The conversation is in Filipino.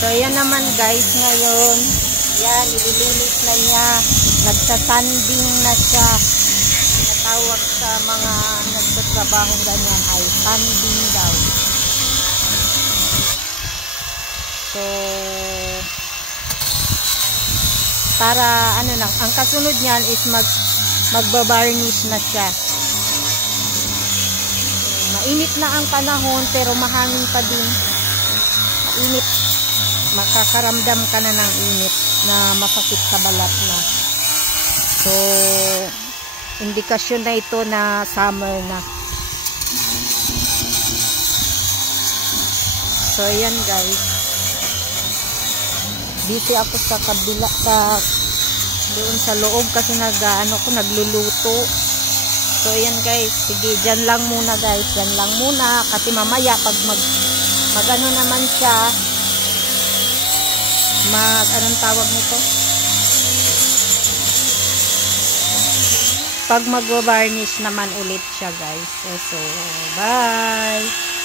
So, yan naman guys, ngayon, yan, ililinis na niya. Nagsasanding na siya. Tinatawag sa mga nagtatrabaho ganyan ay sanding daw. So, para ano lang, ang kasunod niyan is magbabarnish na siya. Mainit na ang panahon pero mahangin pa din. Mainit. Makakaramdam ka na ng init na masakit sa balat na. So, indikasyon na ito na summer na. So, ayan guys. Busy ako sa kabila, doon sa loob kasi nagluluto. So, ayan guys. Sige, dyan lang muna guys. Dyan lang muna. Kasi mamaya pag magano naman siya, anong tawag nito? Pag magwa-varnish naman ulit siya guys. So, bye!